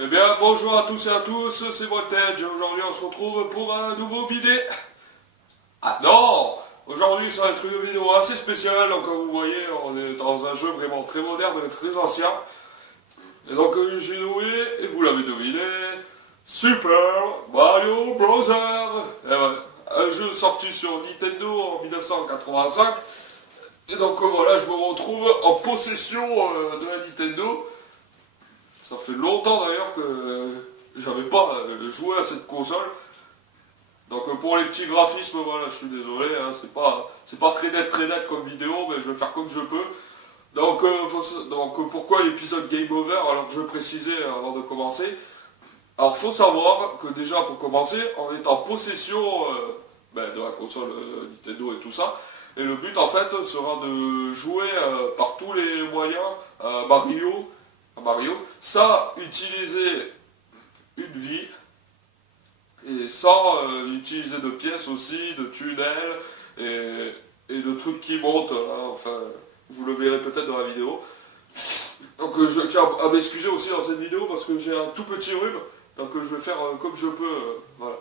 Eh bien, bonjour à tous et à tous, c'est Voltage. Aujourd'hui, on se retrouve pour un nouveau bidet. Ah non! Aujourd'hui, ça va être une vidéo assez spéciale. Donc, comme vous voyez, on est dans un jeu vraiment très moderne et très ancien. Et donc, j'ai joué, et vous l'avez deviné, Super Mario Bros. Eh ouais, un jeu sorti sur Nintendo en 1985. Et donc, voilà, je me retrouve en possession de la Nintendo. Ça fait longtemps d'ailleurs que j'avais pas joué à cette console. Donc pour les petits graphismes, voilà, je suis désolé, hein, c'est pas très net comme vidéo, mais je vais faire comme je peux. Donc, pourquoi l'épisode Game Over? Alors je vais préciser avant de commencer. Alors faut savoir que déjà pour commencer, on est en possession de la console Nintendo et tout ça. Et le but en fait sera de jouer par tous les moyens Mario, sans utiliser une vie et sans utiliser de pièces aussi, de tunnels et de trucs qui montent. Hein, enfin, vous le verrez peut-être dans la vidéo. Donc je tiens à m'excuser aussi dans cette vidéo parce que j'ai un tout petit rhume. Donc je vais faire comme je peux. Voilà.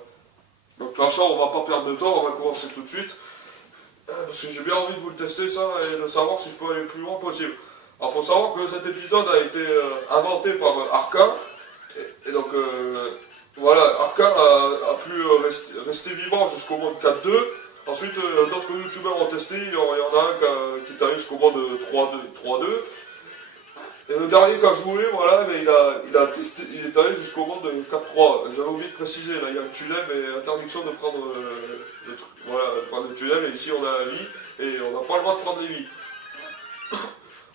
Donc là, on va pas perdre de temps, on va commencer tout de suite. Parce que j'ai bien envie de vous le tester ça et de savoir si je peux aller le plus loin possible. Alors faut savoir que cet épisode a été inventé par Arca. Et donc voilà, Arca a pu rester vivant jusqu'au mode 4.2. Ensuite d'autres youtubeurs ont testé, il y en a un qui est allé jusqu'au mode 3.2. Et le dernier qui a joué, voilà, mais il a testé, il est allé jusqu'au mode 4.3. J'avais oublié de préciser, là il y a le tunnel, mais interdiction de prendre le tunnel, et ici on a la vie, et on n'a pas le droit de prendre les vies.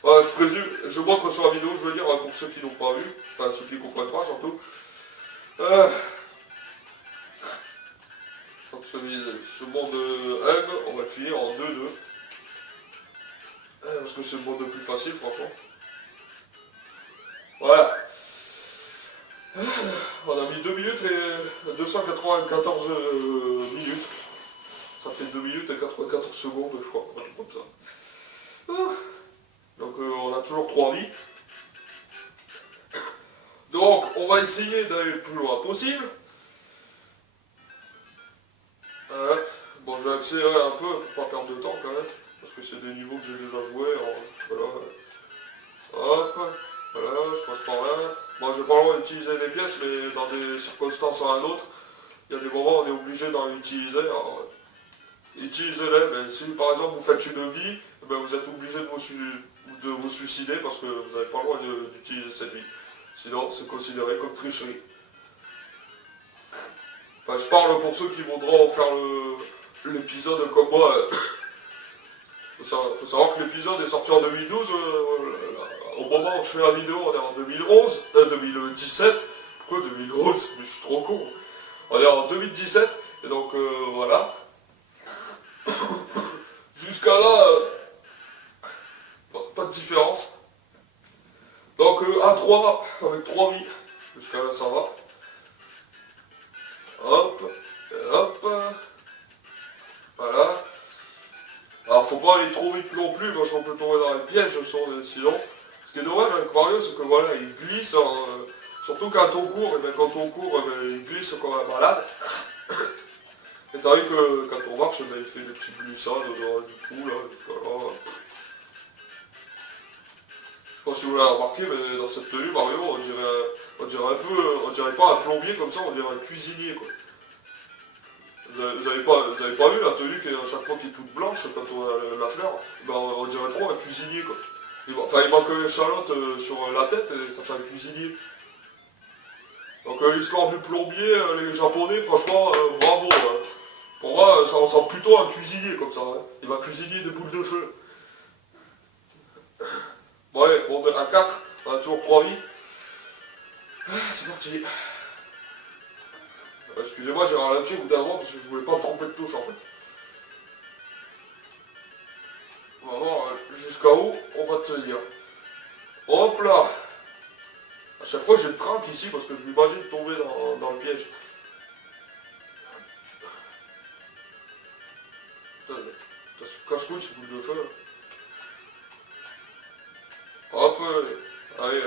Voilà, je présume, je montre sur la vidéo, je veux dire, pour ceux qui n'ont pas vu, enfin ceux qui ne comprennent pas surtout. Donc ce monde 1, on va le finir en 2-2. Parce que c'est le mode le plus facile, franchement. Voilà. On a mis 2 minutes et 294 minutes. Ça fait 2 minutes et 94 secondes, je crois, comme ça. Donc on a toujours 3 vies. Donc on va essayer d'aller le plus loin possible. Bon, je vais accélérer un peu pour pas perdre de temps quand même, parce que c'est des niveaux que j'ai déjà joués. Voilà. Hop, voilà, je passe par là. Moi, j'ai pas le droit d'utiliser les pièces, mais dans des circonstances à un autre, il y a des moments où on est obligé d'en utiliser. Alors, utilisez-les, mais si par exemple vous faites une vie, vous êtes obligé de vous suicider parce que vous n'avez pas le droit d'utiliser cette vie. Sinon, c'est considéré comme tricherie. Enfin, je parle pour ceux qui voudront faire l'épisode comme moi. Faut savoir que l'épisode est sorti en 2012. Au moment où je fais la vidéo, on est en 2017. Pourquoi 2011? Mais je suis trop con. On est en 2017. Et donc voilà. Jusqu'à là, pas de différence. Donc 1-3 avec 3 vies. Jusqu'à là, ça va. Hop, et hop. Voilà. Alors faut pas aller trop vite non plus parce qu'on peut tomber dans les pièges sinon. Ce qui est dommage avec Mario, c'est que voilà, il glisse, surtout quand on court, il glisse comme un malade. Et t'as vu que quand on marche, il fait des petites glissades du trou là, jusqu'à là. Je sais pas si vous l'avez remarqué, mais dans cette tenue, Mario, on dirait pas un plombier comme ça, on dirait un cuisinier quoi. Vous avez pas vu la tenue qui est à chaque fois qui est toute blanche quand on a la fleur, on dirait trop un cuisinier quoi. Il manque l'échalote sur la tête et ça fait un cuisinier. Donc l'histoire du plombier, les japonais, franchement, bravo. Hein. Pour moi, ça ressemble plutôt à un cuisinier comme ça. Hein. Il va cuisiner des boules de feu. Bon allez, on est à 4, on a toujours 3 vies. C'est parti. Excusez-moi, j'ai ralenti au bout d'un moment parce que je voulais pas me tromper de touche en fait. On va voir jusqu'à où on va tenir. Hop là. A chaque fois j'ai le trinque ici parce que je m'imagine tomber dans le piège. Casse-couille ces boules de feu. Hop, allez,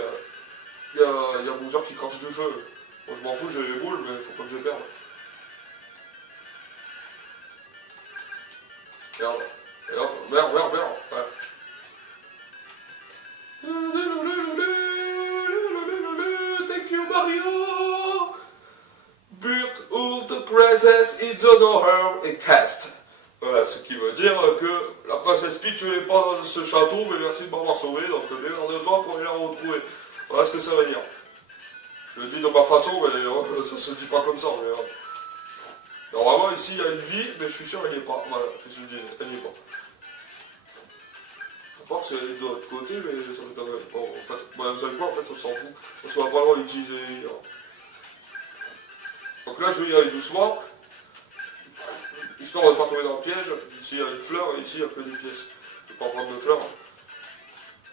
il y a Bowser qui crache du feu. Moi je m'en fous, j'ai les boules, mais faut pas que je perde. Merde. Et hop, merde. Ouais. Thank you Mario! But all the princess is on her et cast. Voilà, ce qui veut dire que la princesse Peach n'est pas dans ce château, mais merci de m'avoir sauvé, donc démerde-toi pour aller la retrouver. Voilà ce que ça veut dire. Je le dis de ma façon, mais ça se dit pas comme ça. Mais, normalement, ici, il y a une vie, mais je suis sûr qu'elle n'y est pas. Voilà, qu'est-ce que je dis, elle n'y est pas. À part si elle est de l'autre côté, mais ça m'étonnerait pas. En fait, vous savez quoi, en fait, on s'en fout. Parce qu'on va pas le droit d'utiliser les livres. Donc là, je vais y aller doucement. Histoire de ne pas tomber dans le piège. Ici, il y a une fleur, et ici, il n'y a que des pièces. Je ne vais pas prendre de fleurs.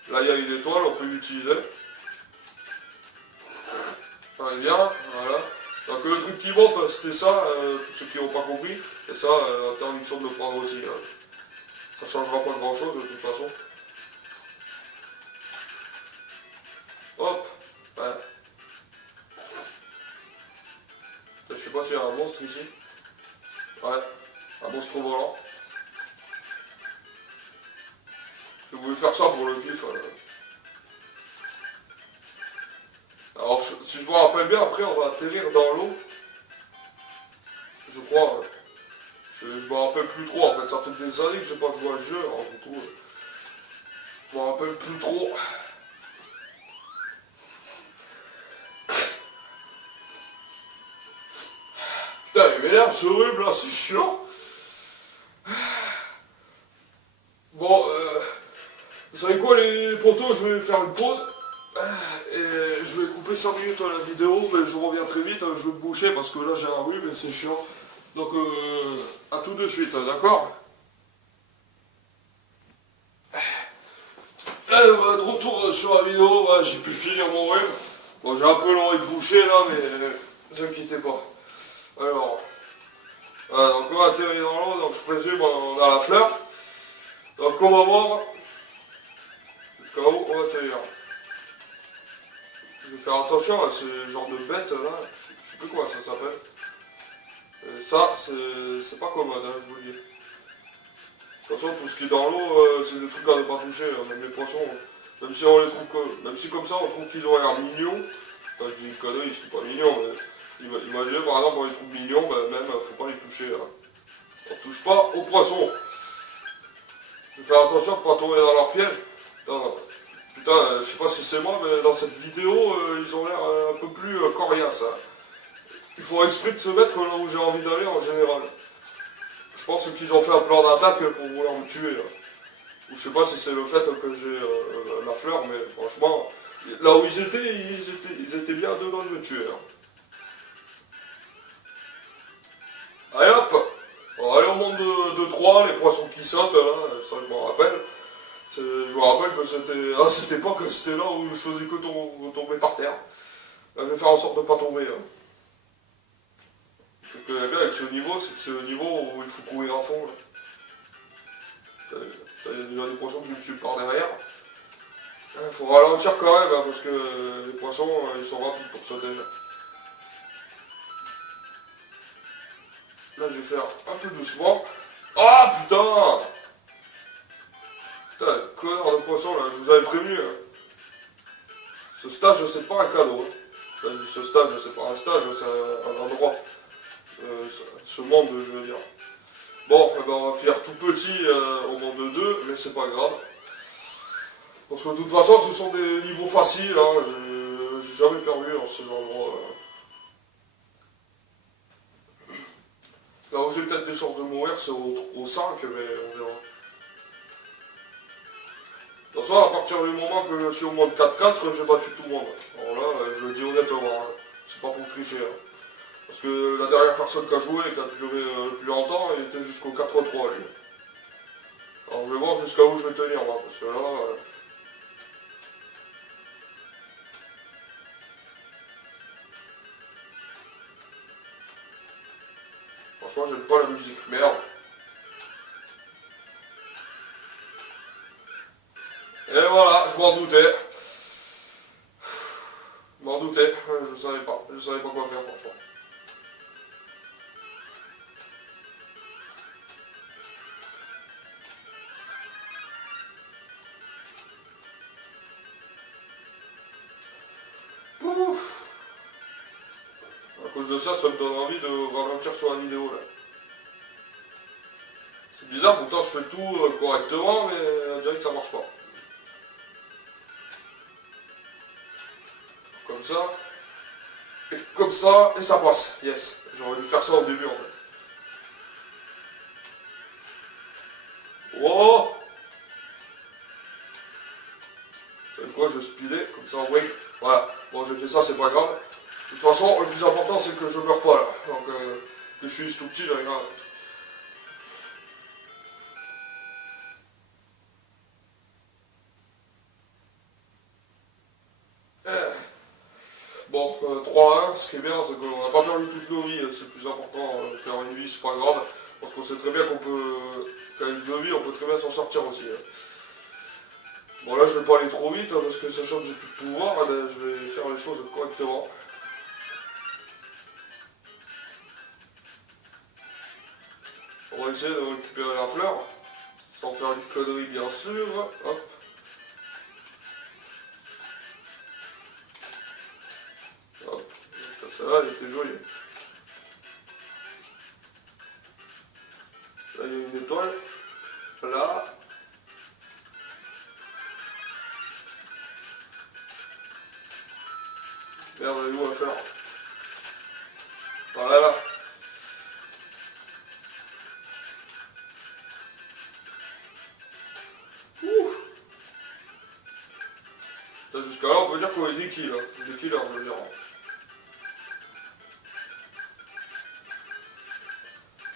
Là, il y a une étoile, on peut l'utiliser. Allez, bien, voilà. Donc le truc qui monte, c'était ça, tous ceux qui n'ont pas compris. Et ça, interdiction de le prendre aussi. Hein. Ça ne changera pas grand chose de toute façon. Hop, ouais. Je sais pas s'il y a un monstre ici. Ouais, un monstre volant. J'ai voulu faire ça pour le pif. Alors, si je me rappelle bien, après on va atterrir dans l'eau. Je crois. Je me rappelle plus trop en fait. Ça fait des années que j'ai pas joué à ce jeu. Alors, du coup, je me rappelle plus trop. Putain, il m'énerve ce rhume là, c'est chiant. Bon, vous savez quoi les potos, je vais faire une pause. Et je vais couper 5 minutes à la vidéo, mais je reviens très vite, je vais me boucher parce que là j'ai un rhume et c'est chiant. Donc à tout de suite, d'accord? De retour sur la vidéo, j'ai pu finir mon rhume. Bon, j'ai un peu l'oreille bouchée là, mais ne vous inquiétez pas. Alors, donc on va atterrir dans l'eau, donc je présume on a la fleur. Donc on va voir jusqu'à où on va atterrir. Je vais faire attention à ce genre de bêtes là, je sais plus comment ça s'appelle. Ça, c'est pas commode, hein, je vous le dis. De toute façon, tout ce qui est dans l'eau, c'est des trucs à ne pas toucher, hein, même les poissons. Même si on les trouve même si comme ça on trouve qu'ils ont l'air mignons. Enfin, je dis une connerie, ils sont pas mignons, mais imaginez par exemple on les trouve mignons, même faut pas les toucher. Hein. On touche pas aux poissons. Il faut faire attention de ne pas tomber dans leur piège. Non. Putain, je sais pas si c'est moi, mais dans cette vidéo, ils ont l'air un peu plus coriaces. Hein. Il faut exprès de se mettre là où j'ai envie d'aller en général. Je pense qu'ils ont fait un plan d'attaque pour vouloir me tuer. Là. Ou je sais pas si c'est le fait que j'ai la fleur, mais franchement, là où ils étaient bien dedans de me tuer. Hein. Allez hop, on va aller au monde de 3, les poissons qui sautent, là, ça je m'en rappelle. Je me rappelle que c'était à cette époque, c'était là où je faisais que tomber par terre. Là, je vais faire en sorte de ne pas tomber. Hein. Ce que bien avec ce niveau, c'est que c'est le niveau où il faut courir à fond. Il y a déjà des poissons qui me suivent par derrière. Il faut ralentir quand même, hein, parce que les poissons, ils sont rapides pour sauter. Là, je vais faire un peu doucement. Ah putain! Putain, connard de poisson, là, je vous avais prévenu. Hein. Ce stage, c'est pas un cadeau. Hein. Ce stage, c'est pas un stage, c'est un endroit. Ce monde, je veux dire. Bon, eh ben, on va finir tout petit au monde 2, mais c'est pas grave. Parce que de toute façon, ce sont des niveaux faciles, hein. J'ai jamais perdu dans ces endroits. Là où j'ai peut-être des chances de mourir, c'est au 5, mais on verra. De toute façon, à partir du moment que je suis au monde 4-4, j'ai battu tout le monde. Alors là, je le dis honnêtement, hein. C'est pas pour tricher. Hein. Parce que la dernière personne qui a joué et qui a duré le plus longtemps, il était jusqu'au 4-3 lui. Alors je vais voir jusqu'à où je vais tenir moi, parce que là... Franchement, j'aime pas la musique, merde. Et voilà, je m'en doutais. Je m'en doutais. dégoûté, je savais pas quoi faire franchement. Ouh. À cause de ça, ça me donne envie de ralentir sur la vidéo là. C'est bizarre, pourtant je fais tout correctement, mais on dirait que ça marche pas. Comme ça, et comme ça, et ça passe. Yes. J'aurais dû faire ça au début en fait. Oh! Vous savez quoi, je vais speeder, comme ça en break. Voilà. Bon, j'ai fait ça, c'est pas grave. De toute façon, le plus important c'est que je meurs pas là. Donc, que je suis tout petit, j'avais rien à foutre. Bon, 3-1, ce qui est bien, c'est qu'on n'a pas perdu toute nos vies, c'est le plus important. Perdre une vie, c'est pas grave, parce qu'on sait très bien qu'on peut, qu'avec 2 vies, on peut très bien s'en sortir aussi. Bon, là, je vais pas aller trop vite, parce que sachant que j'ai plus de pouvoir, je vais faire les choses correctement. On va essayer de récupérer la fleur, sans faire une connerie, bien sûr. Hop. Hop. Celle-là, elle était jolie. Là, il y a une étoile. Là. Merde, elle est où à faire? Voilà. Ouh. Jusqu'à là, on peut dire qu'on est des kills. Des killers, je veux dire.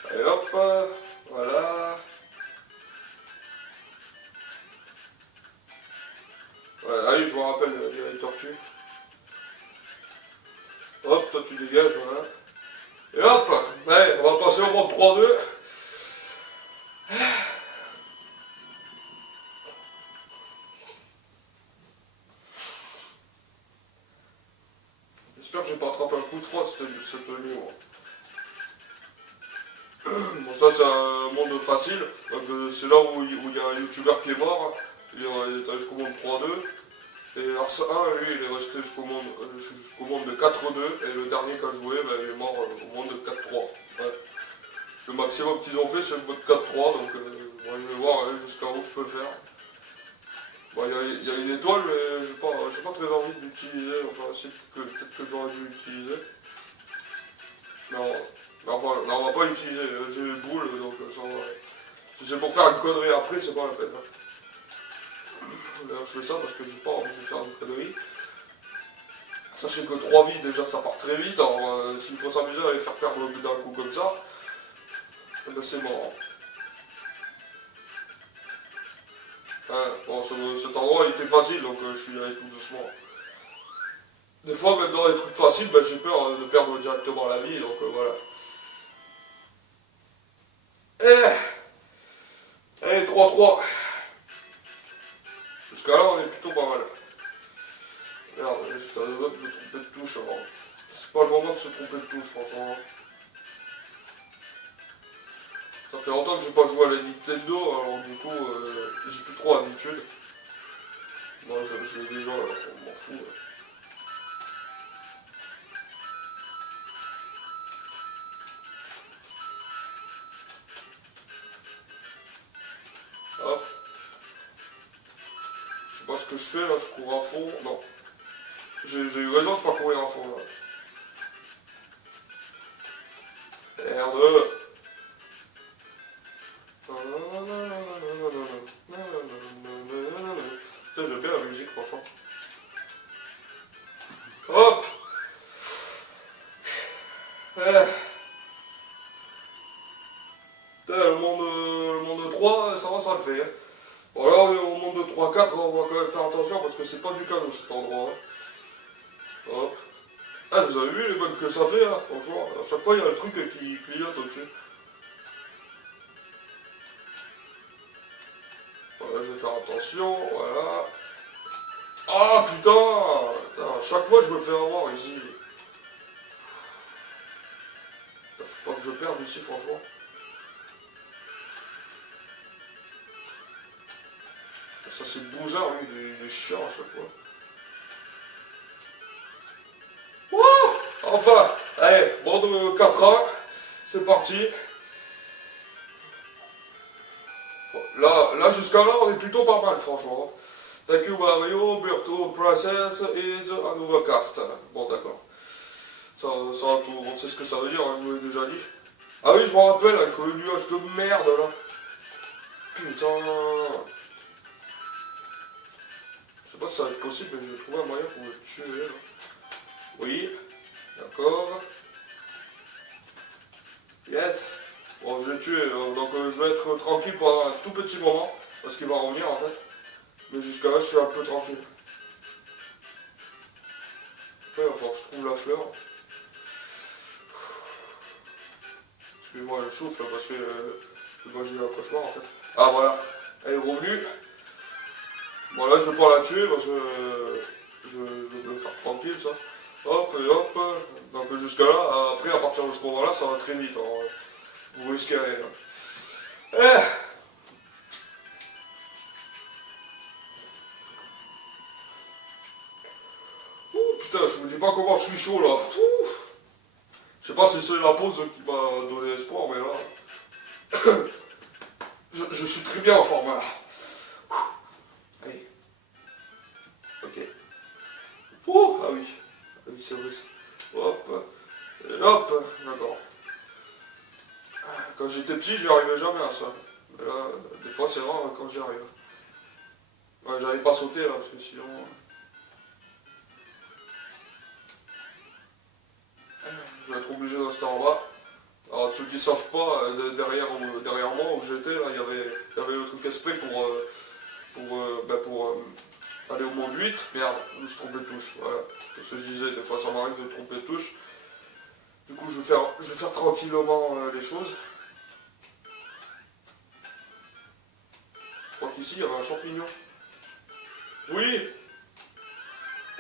Allez hop. Voilà. Ouais, allez, je vous rappelle, il y a les tortues. Hop, toi tu dégages, voilà. Et hop, allez, on va passer au monde 3-2. J'espère que j'ai pas attrapé un coup de froid cette nuit. Bon, ça c'est un monde facile, donc c'est là où il y a un youtubeur qui est mort, il est jusqu'au monde 3-2. Et Ars 1, lui, il est resté jusqu'au monde de 4-2, et le dernier qui a joué, ben, il est mort au monde de 4-3. Ouais. Le maximum qu'ils ont fait, c'est le mode 4-3, donc moi, je vais voir jusqu'à où je peux faire. Bon, il y a une étoile, mais j'ai pas très envie d'utiliser, enfin, peut-être que j'aurais dû l'utiliser. Non, mais enfin, non, on va pas l'utiliser, j'ai les boules, donc ça va. Si c'est pour faire une connerie après, c'est pas la peine. D'ailleurs, je fais ça parce que j'ai pas envie de faire une connerie. Sachez que 3 vies, déjà, ça part très vite. Alors, s'il faut s'amuser à les faire perdre d'un coup comme ça, ben, c'est mort. Ouais, bon, cet endroit, il était facile, donc je suis allé tout doucement. Des fois, même dans les trucs faciles, ben, j'ai peur de perdre directement la vie, donc voilà. Allez, 3-3. Jusqu'à là, on est plutôt pas mal. Merde, j'ai juste un autre de tromper de touche avant. C'est pas le moment de se tromper de touche, franchement. Ça fait longtemps que j'ai pas joué à la Nintendo, alors du coup, j'ai plus trop l'habitude. Moi, je l'ai déjà, on m'en fout. Hop. Je sais pas ce que je fais là, je cours à fond. Non. J'ai eu raison de pas courir à fond là. Merde. J'aime bien la musique, franchement. Hop. Le monde 3, ça va, ça le fait. Hein. Bon là, on est au monde de 3-4, on va quand même faire attention parce que c'est pas du cadeau cet endroit. Hein. Hop. Ah, vous avez vu les bugs que ça fait là, franchement. À chaque fois, il y a un truc qui clignote au-dessus. Voilà, je vais faire attention, voilà. Ah putain, putain, chaque fois je me fais avoir ici. Faut pas que je perde ici franchement. Ça c'est Bouzard, lui, il est chiant à chaque fois. Wouh! Enfin! Allez, bon de 4 ans, c'est parti. Là jusqu'à là, on est plutôt pas mal, franchement. Thank you Mario, Berto, Princess is an overcast. Bon d'accord. Ça, on sait ce que ça veut dire, hein, je vous l'ai déjà dit. Ah oui, je me rappelle, avec le nuage de merde là. Putain. Je sais pas si ça va être possible, mais je vais trouver un moyen pour le tuer là. Oui, d'accord. Yes. Bon, je l'ai tué, donc je vais être tranquille pendant un tout petit moment, parce qu'il va revenir en fait. Mais jusqu'à là, je suis un peu tranquille. Après, il va falloir que je trouve la fleur. Excusez-moi le souffle, parce que moi j'ai eu un cauchemar en fait. Ah voilà, elle est revenue. Bon là, je vais pas la tuer, parce que je veux me faire tranquille ça. Hop, et hop. Donc jusqu'à là, après, à partir de ce moment-là, ça va très vite. Alors, vous risquez rien. Eh. Putain, je vous dis pas comment je suis chaud là. Je sais pas si c'est la pause qui m'a donné espoir, mais là, je suis très bien en forme là. Allez. Ok. Ah oui. Ah oui, c'est vrai. Hop. Et hop. D'accord. Quand j'étais petit, j'y arrivais jamais à ça. Mais là, des fois, c'est rare quand j'y arrive. Ouais, j'arrive pas à sauter là, parce que sinon... Je vais être obligé de rester en bas. Alors ceux qui ne savent pas, derrière moi où j'étais, il y avait le truc esprit pour aller au monde 8. Merde, je me suis trompé de touche. Voilà. C'est ce que je disais, des fois ça m'arrive de tromper de touche. Du coup je vais faire tranquillement les choses. Je crois qu'ici il y avait un champignon. Oui.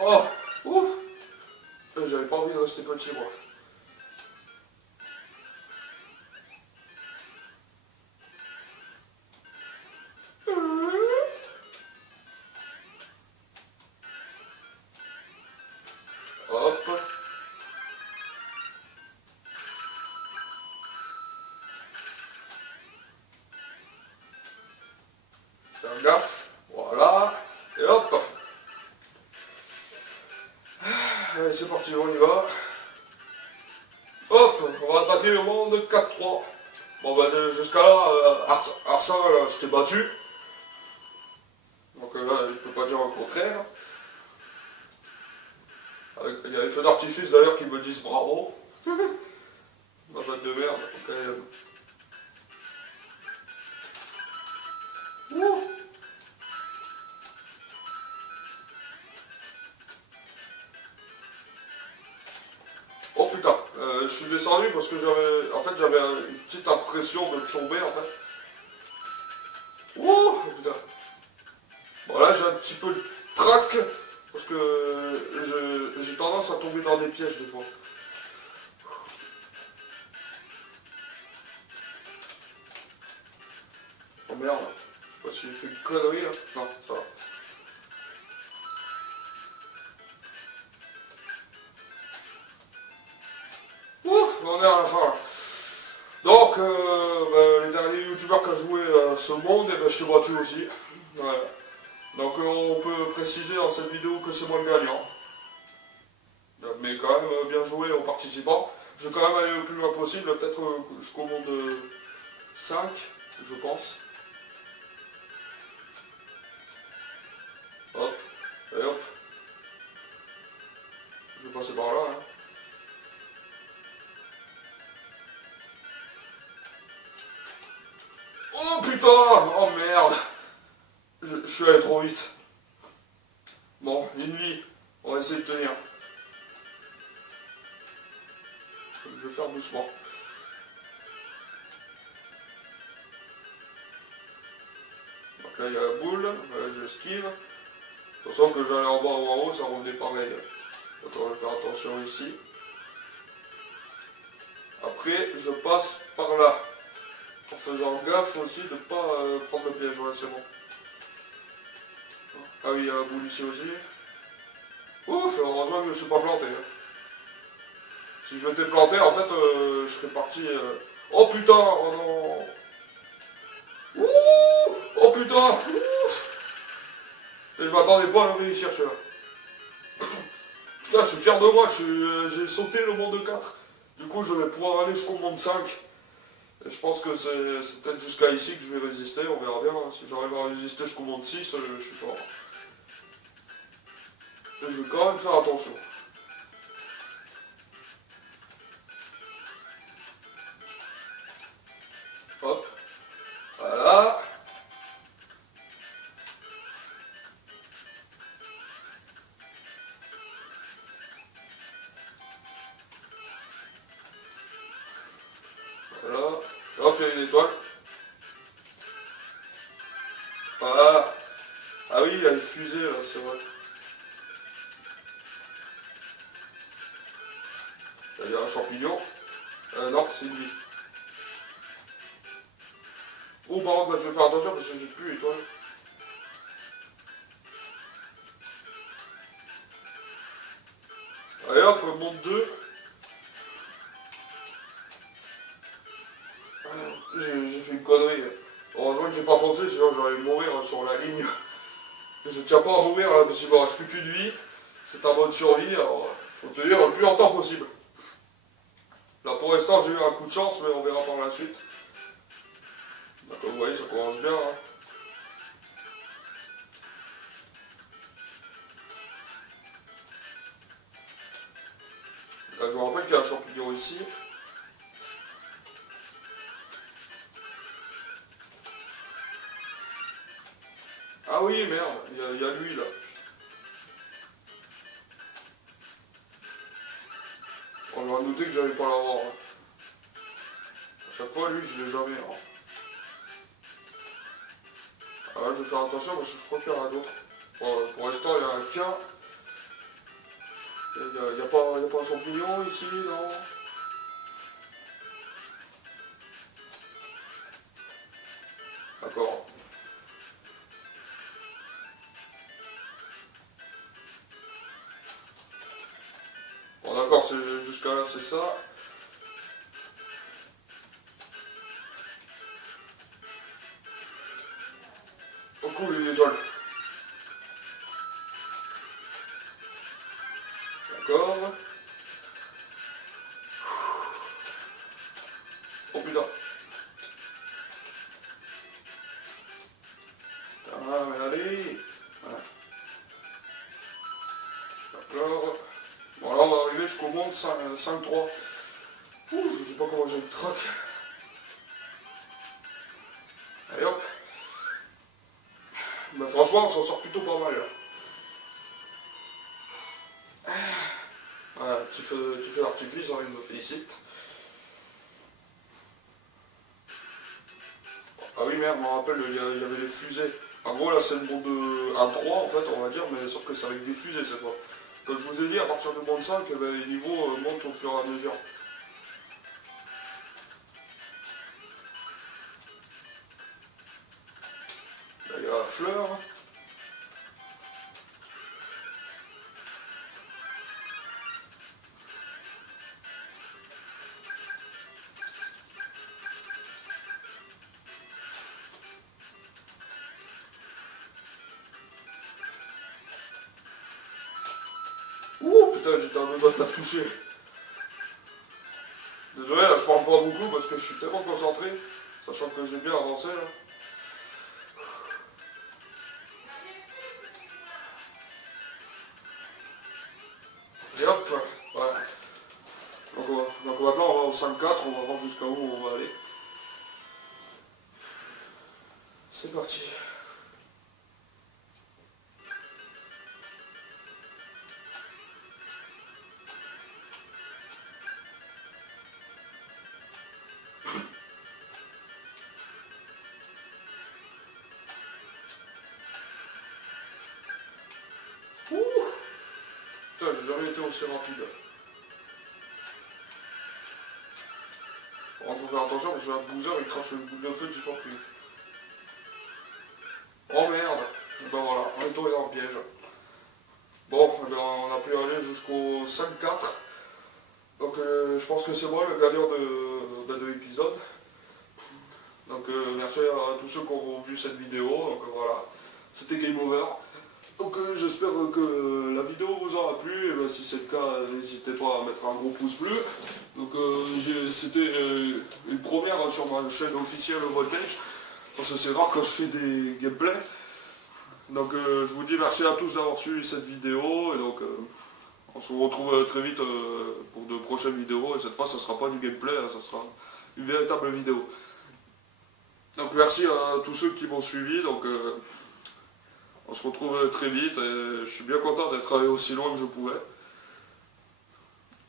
Oh. Ouf. J'avais pas envie de rester petit moi. Hop. Faire gaffe. Voilà. Et hop. Allez, c'est parti, on y va. Hop, on va attaquer le monde 4-3. Bon ben jusqu'à là, Arsan, je t'ai battu. Donc là, il peut pas dire le contraire. Il y a les feux d'artifice d'ailleurs qui me disent bravo. Ma bête de merde. Okay. Oh putain, je suis descendu parce que j'avais une petite impression de tomber en fait. Oh putain. Bon là j'ai un petit peu de trac parce que j'ai tendance à tomber dans des pièges des fois. Oh merde, je sais pas si j'ai fait une connerie là. Non, ça va. Ouf, on est à la fin. Donc, les derniers youtubeurs qui ont joué à ce monde, et ben, je t'ai battu aussi. Ouais. Donc on peut préciser dans cette vidéo que c'est moi le gagnant. Mais quand même, bien joué aux participants. Je vais quand même aller le plus loin possible, peut-être jusqu'au monde 5, je pense. Hop, et hop. Je vais passer par là. Hein. Oh putain! Oh merde! Je suis allé trop vite. Bon, une vie. On va essayer de tenir. Je vais faire doucement. Donc là il y a la boule, là, j'esquive. De toute façon que j'allais en bas ou en haut, ça revenait pareil. Donc on va faire attention ici. Après, je passe par là. En faisant gaffe aussi de ne pas prendre le piège. Ouais, c'est bon. Ah oui, il y a un bout d'ici aussi. Ouf, heureusement que je ne me suis pas planté. Hein. Si je m'étais planté, en fait, je serais parti... Oh putain, oh non. Ouh, oh putain. Ouh. Et je m'attendais pas à le réussir, celui-là. Putain, je suis fier de moi, j'ai sauté le monde 4. Du coup, je vais pouvoir aller jusqu'au monde 5. Et je pense que c'est peut-être jusqu'à ici que je vais résister, on verra bien. Hein. Si j'arrive à résister jusqu'au monde 6, je suis fort. Et je vais quand même faire attention. Hop. Voilà. Voilà. Et hop, il y a une étoile. Voilà. Ah oui, il y a une fusée là, c'est vrai. Il y a un champignon. Non, c'est une vie. Oh, par contre, bah, je vais faire attention parce que j'ai plus l'étoile. Allez hop, monde 2. J'ai fait une connerie. Heureusement que j'ai pas foncé, sinon j'allais mourir sur la ligne. Je tiens pas à mourir là, parce qu'il me reste plus qu'une vie. C'est un mode survie, alors faut tenir le plus longtemps possible. Là pour l'instant j'ai eu un coup de chance, mais on verra par la suite. Là, comme vous voyez, ça commence bien. Hein. Là je vous rappelle qu'il y a un champignon ici. Ah oui, merde, il y a lui là. On va noter que j'allais pas l'avoir. Hein. À chaque fois, lui, je l'ai jamais. Hein. Ah, là, je vais faire attention parce que je crois qu'il y en a d'autres. Bon, pour l'instant, il y a un qu'un. Il n'y a pas un champignon ici, non? D'accord. Bon, d'accord, jusqu'à là, c'est ça. Oh, cool, une étoile. D'accord. Oh putain. Ah, mais allez. Voilà. D'accord. Bon, là, on va arriver jusqu'au monde 5-3. Ouh, je sais pas comment j'ai le troc. Allez hop. Bah, franchement, on s'en sort plutôt pas mal là. Voilà, petit feu d'artifice, hein, il me félicite. Ah oui, merde, je me rappelle, il y avait les fusées. En gros, là, c'est le monde 1-3, en fait, on va dire, mais sauf que c'est avec des fusées cette fois. Comme je vous ai dit, à partir du monde 5, eh ben, les niveaux montent au fur et à mesure. Là, il y a la fleur. Ouh, putain, j'étais un peu de la toucher. Désolé, là, je parle pas beaucoup parce que je suis tellement concentré, sachant que j'ai bien avancé, là. Et hop, voilà. Donc maintenant, on va au 5-4, on va voir jusqu'à où on va aller. C'est parti. Ouh. Putain, j'ai jamais été aussi rapide. On faut faire attention parce que la boozer il crache le bout de feu du fort plus. Oh merde. Ben voilà, on est tombé dans le piège. Bon, ben on a pu aller jusqu'au 5-4. Donc je pense que c'est moi le gagnant de l'épisode. Donc merci à tous ceux qui ont vu cette vidéo. Donc voilà, c'était Game Over. Donc j'espère que la vidéo vous aura plu. Et ben, si c'est le cas, n'hésitez pas à mettre un gros pouce bleu. Donc c'était une première sur ma chaîne officielle Voltage. Parce que c'est rare quand je fais des gameplays. Donc je vous dis merci à tous d'avoir suivi cette vidéo. Et donc on se retrouve très vite pour de prochaines vidéos. Et cette fois, ce ne sera pas du gameplay, hein, ce sera une véritable vidéo. Donc merci à tous ceux qui m'ont suivi. Donc on se retrouve très vite. Et je suis bien content d'être allé aussi loin que je pouvais.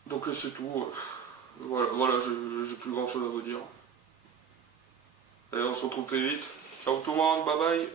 Donc c'est tout. Voilà, j'ai plus grand chose à vous dire. Et on se retrouve très vite. Ciao tout le monde, bye bye.